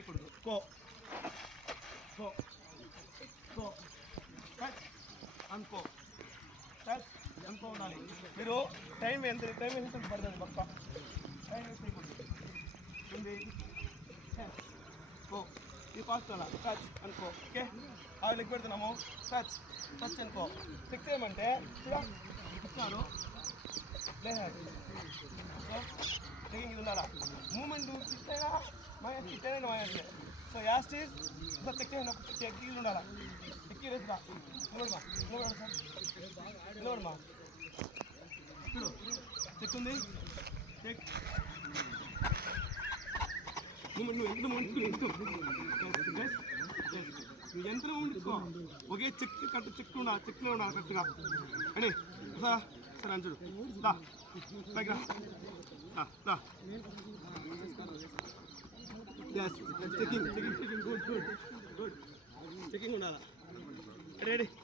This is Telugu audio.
చేయకూడదు. కో కో కో టచ్ అనుకో టచ్ అనుకో ఉండాలి. మీరు టైం ఎంత పడుతుంది పక్క టైం వేస్ట్ చేయకూడదు. కో ఈ ఫాస్ట్ అలా టచ్ అనుకో. ఓకే ఆవిడకి పెడుతున్నాము. టచ్ టచ్ అనుకో. చెక్ చేయమంటే ఇస్తున్నారు లేదు. సో చెకింగ్ ఇది ఉండాలా. మూమెంట్ ఇస్తేనా మైనస్ ఇస్తేనే మైనస్. సో యాస్ట్ ఈజ్ సార్ చెక్ చేయండి. ఒక చెక్కి ఉండాలా. చెక్కి వేసురా నిలబడమా నిలబడు సార్ నిలబడమా చూడు చెక్ ఉంది. చెక్ నువ్వు ఎంత ఉంచుకో. ఒకే చెక్ కట్టు చెక్ ఉండాలి. చెక్లో ఉండాలి కరెక్ట్గా అని సార్ సరే అని చూడు. దా పైకి రా. Checking checking checking good good good checking ఉండాలా. రెడీ